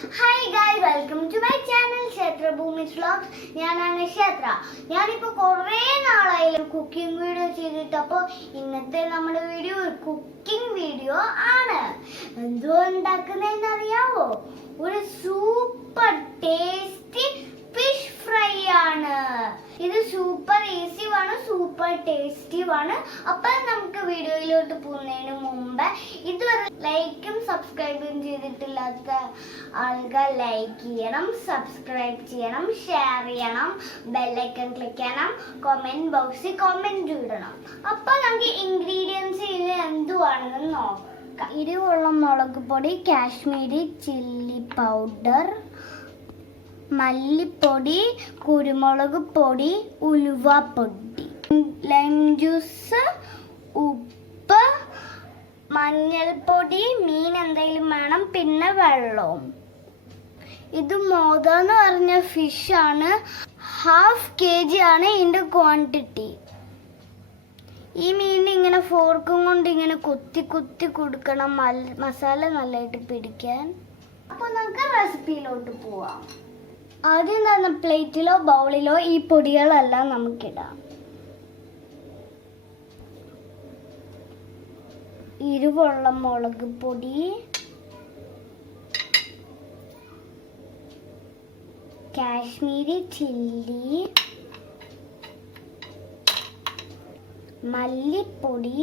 Hi guys, welcome to my channel KshethraBhoomi'sVlogs. ഞാനാണ് ക്ഷേത്ര. ഞാനിപ്പോൾ കുറേ നാളായി കുക്കിംഗ് വീഡിയോ ചെയ്തിട്ടപ്പോൾ ഇന്നത്തെ നമ്മുടെ വീഡിയോ കുക്കിംഗ് വീഡിയോ ആണ്. എന്തോ ഉണ്ടാക്കുന്നതെന്ന് അറിയാവോ? ഒരു സൂപ്പർ ടേസ്റ്റി ഫിഷ് ഫ്രൈ ആണ്. ഇത് സൂപ്പർ ഈസി ആണ്, സൂപ്പർ ടേസ്റ്റി ആണ്. അപ്പോൾ നമുക്ക് വീഡിയോയിലോട്ട് പോകുന്നതിന് മുമ്പ് ഇതുവരെ ലൈക്കും സബ്സ്ക്രൈബും ചെയ്തിട്ടില്ലാത്ത ആൾക്കാർ ലൈക്ക് ചെയ്യണം, സബ്സ്ക്രൈബ് ചെയ്യണം, ഷെയർ ചെയ്യണം, ബെല്ലൈക്കൺ ക്ലിക്ക് ചെയ്യണം, കമന്റ് ബോക്സിൽ കമന്റ് ഇടണം. അപ്പോൾ നമുക്ക് ഇൻഗ്രീഡിയൻസ് ഇത് എന്തുവാണെന്ന് നോക്കാം. ഇരുവുള്ള മുളക് പൊടി, കാശ്മീരി ചില്ലി പൗഡർ, മല്ലിപ്പൊടി, കുരുമുളക് പൊടി, ഉലുവപ്പൊടി, ലൈം ജ്യൂസ്, ഉപ്പ്, മഞ്ഞൾപ്പൊടി, മീൻ എന്തെങ്കിലും വേണം, പിന്നെ വെള്ളവും. ഇത് മോത എന്ന് പറഞ്ഞ ഫിഷാണ്. 1/2 kg ആണ് ഇതിൻ്റെ ക്വാണ്ടിറ്റി. ഈ മീൻ ഇങ്ങനെ ഫോർക്കും കൊണ്ട് ഇങ്ങനെ കുത്തി കുത്തി കൊടുക്കണം, മസാല നല്ലതായിട്ട് പിടിക്കാൻ. അപ്പോൾ നമുക്ക് റെസിപ്പിയിലോട്ട് പോവാം. ആദ്യം തന്നെ പ്ലേറ്റിലോ ബൗളിലോ ഈ പൊടികളെല്ലാം നമുക്കിടാം. ഇരുവുള്ള മുളക് പൊടി, കാശ്മീരി ചില്ലി, മല്ലിപ്പൊടി,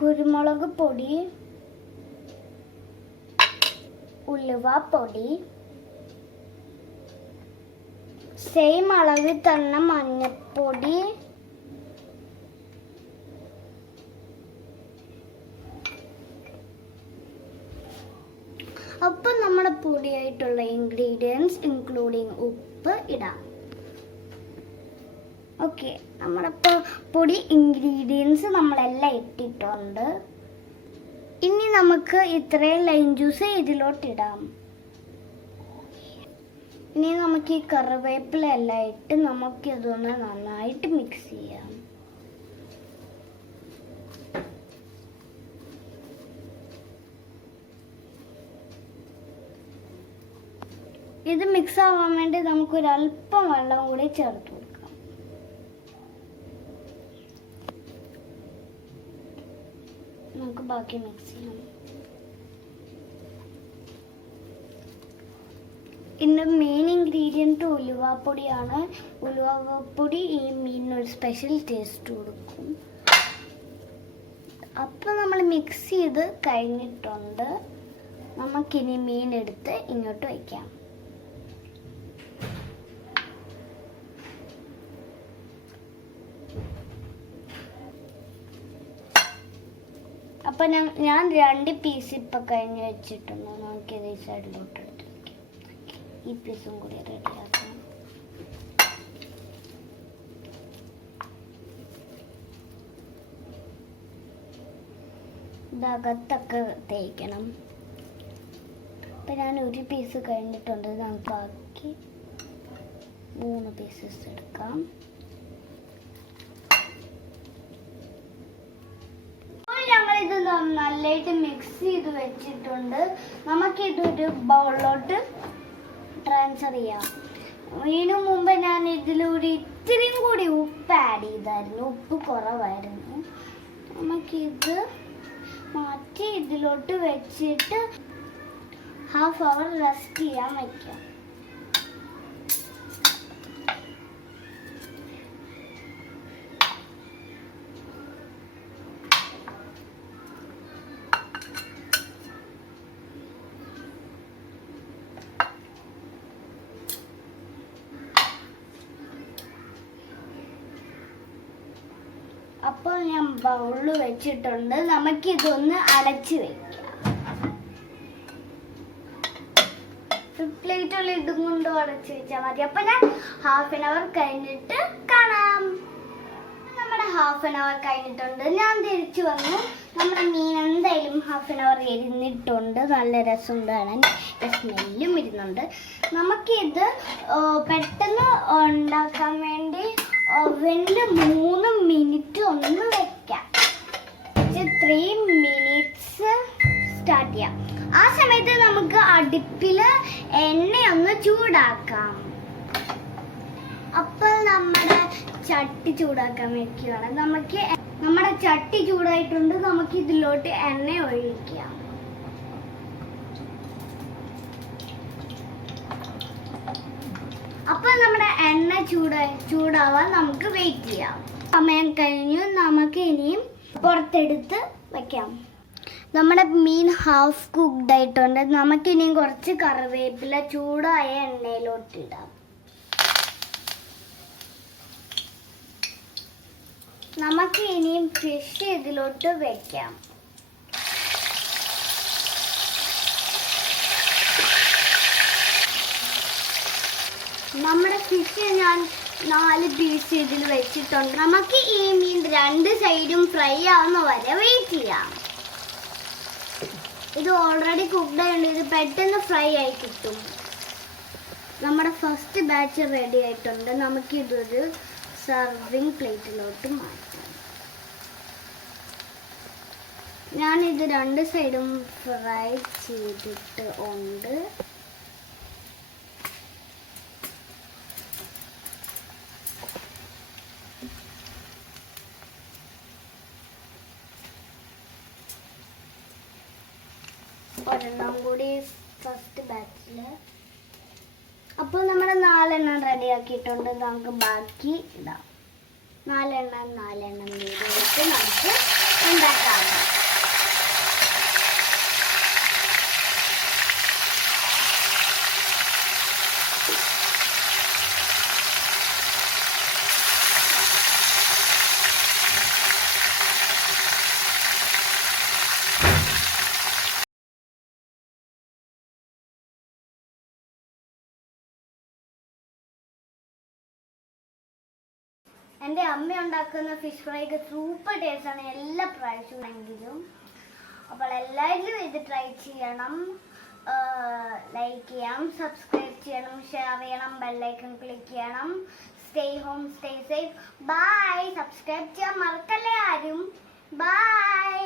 കുരുമുളക് പൊടി, ഉലുവപ്പൊടി, സെയിം അളവിൽ തന്നെ മഞ്ഞൾപ്പൊടി, അപ്പം നമ്മുടെ പൊടിയായിട്ടുള്ള ഇൻഗ്രീഡിയൻസ് ഇൻക്ലൂഡിങ് ഉപ്പ് ഇടാം. ഓക്കെ, നമ്മുടെ പൊടി ഇൻഗ്രീഡിയൻസ് നമ്മളെല്ലാം ഇട്ടിട്ടുണ്ട്. ഇനി നമുക്ക് ഇത്രയും ലൈം ജ്യൂസ് ഇതിലോട്ടിടാം. ഇനി നമുക്ക് ഈ കറിവേപ്പില എല്ലാം ഇട്ട് നമുക്കിതൊന്ന് നന്നായിട്ട് മിക്സ് ചെയ്യാം. ഇത് മിക്സ് ആവാൻ വേണ്ടി നമുക്കൊരല്പം വെള്ളം കൂടി ചേർത്ത് കൊടുക്കാം. നമുക്ക് ബാക്കി മിക്സ് ചെയ്യാം. ഇതിൻ്റെ മെയിൻ ഇൻഗ്രീഡിയൻറ്റ് ഉലുവപ്പൊടിയാണ്. ഉലുവപ്പൊടി ഈ മീനിനൊരു സ്പെഷ്യൽ ടേസ്റ്റ് കൊടുക്കും. അപ്പോൾ നമ്മൾ മിക്സ് ചെയ്ത് കഴിഞ്ഞിട്ടുണ്ട്. നമുക്കിനി മീൻ എടുത്ത് ഇങ്ങോട്ട് വയ്ക്കാം. അപ്പം ഞാൻ 2 പീസ് ഇപ്പം കഴിഞ്ഞ് വെച്ചിട്ടുണ്ട്. നമുക്കിത് ഈ സൈഡിലോട്ട് എടുത്ത് വയ്ക്കാം. ഈ പീസും കൂടി റെഡിയാക്കാം. ഇതകത്തൊക്കെ തേക്കണം. അപ്പം ഞാൻ 1 പീസ് കഴിഞ്ഞിട്ടുണ്ട്. നമുക്ക് ബാക്കി 3 പീസസ് എടുക്കാം. ഇത് നല്ലതായിട്ട് മിക്സ് ചെയ്ത് വെച്ചിട്ടുണ്ട്. നമുക്കിതൊരു ബൗളിലോട്ട് ട്രാൻസ്ഫർ ചെയ്യാം. ഇതിനു മുമ്പ് ഞാൻ ഇതിലൂടെ ഇത്രയും കൂടി ഉപ്പ് ആഡ് ചെയ്തായിരുന്നു. ഉപ്പ് കുറവായിരുന്നു. നമുക്കിത് മാറ്റി ഇതിലോട്ട് വെച്ചിട്ട് 1/2 hour റെസ്റ്റ് ചെയ്യാൻ വയ്ക്കാം. അപ്പോൾ ഞാൻ ബൗളിൽ വെച്ചിട്ടുണ്ട്. നമുക്കിതൊന്ന് അടച്ച് വെക്കാം. പ്ലേറ്റുള്ള ഇതും കൊണ്ട് അടച്ച് വെച്ചാൽ മതി. അപ്പം ഞാൻ 1/2 hour കഴിഞ്ഞിട്ട് കാണാം. നമ്മുടെ 1/2 hour കഴിഞ്ഞിട്ടുണ്ട്. ഞാൻ തിരിച്ചു വന്നു. നമ്മുടെ മീൻ എന്തായാലും 1/2 hour ഇരുന്നിട്ടുണ്ട്. നല്ല രസം കാണാൻ, സ്മെല്ലും ഇരുന്നുണ്ട്. നമുക്കിത് പെട്ടെന്ന് ഉണ്ടാക്കാൻ വേണ്ടി ഓവനിൽ 3 മിനിറ്റ് ഒന്ന് വെക്കാം. 3 minutes സ്റ്റാർട്ട് ചെയ്യാം. ആ സമയത്ത് നമുക്ക് അടുപ്പില് എണ്ണയൊന്ന് ചൂടാക്കാം. അപ്പോൾ നമ്മുടെ ചട്ടി ചൂടാക്കാൻ വെക്കുകയാണ്. നമ്മുടെ ചട്ടി ചൂടായിട്ടുണ്ട്. നമുക്ക് ഇതിലോട്ട് എണ്ണ ഒഴിക്കാം. അപ്പോൾ നമ്മുടെ എണ്ണ ചൂടാവാൻ നമുക്ക് വെയിറ്റ് ചെയ്യാം. സമയം കഴിഞ്ഞു. നമുക്ക് ഇനിയും പുറത്തെടുത്ത് വെക്കാം. നമ്മുടെ മീൻ ഹാഫ് കുക്ക്ഡ് ആയിട്ടുണ്ട്. നമുക്കിനിയും കുറച്ച് കറിവേപ്പില ചൂടായ എണ്ണയിലോട്ട് ഇടാം. നമുക്ക് ഇനിയും ഫിഷ് ഇതിലോട്ട് വെക്കാം. നമ്മുടെ ഫിഷ് ഞാൻ 4 പീസ് ഇതിൽ വെച്ചിട്ടുണ്ട്. നമുക്ക് ഈ മീൻ 2 സൈഡും ഫ്രൈ ആവുന്ന വരെ വെയിറ്റ് ചെയ്യാം. ഇത് ഓൾറെഡി കുക്ക്ഡ് ആയതുകൊണ്ട് ഇത് പെട്ടെന്ന് ഫ്രൈ ആയി കിട്ടും. നമ്മുടെ ഫസ്റ്റ് ബാച്ച് റെഡി ആയിട്ടുണ്ട്. നമുക്കിതൊരു സർവിങ് പ്ലേറ്റിലോട്ട് മാറ്റാം. ഞാനിത് 2 സൈഡും ഫ്രൈ ചെയ്തിട്ട് ഉണ്ട്. ഒരെണ്ണം കൂടി ഫസ്റ്റ് ബാച്ചിൽ. അപ്പോൾ നമ്മൾ 4 എണ്ണം റെഡി ആക്കിയിട്ടുണ്ട്. നമുക്ക് ബാക്കി ഇടാം. 4 എണ്ണം വീതിയിട്ട് നമുക്ക് ഉണ്ടാക്കാം. എൻ്റെ അമ്മ ഉണ്ടാക്കുന്ന ഫിഷ് ഫ്രൈക്ക് സൂപ്പർ ടേസ്റ്റാണ് എല്ലാ പ്രാവശ്യവും എങ്കിലും. അപ്പോൾ എല്ലാവരും ഇത് ട്രൈ ചെയ്യണം. ലൈക്ക് ചെയ്യണം, സബ്സ്ക്രൈബ് ചെയ്യണം, ഷെയർ ചെയ്യണം, ബെല്ലൈക്കൺ ക്ലിക്ക് ചെയ്യണം. Stay home, stay safe. Bye. Subscribe ചെയ്യാൻ മറക്കല്ലേ ആരും. ബൈ.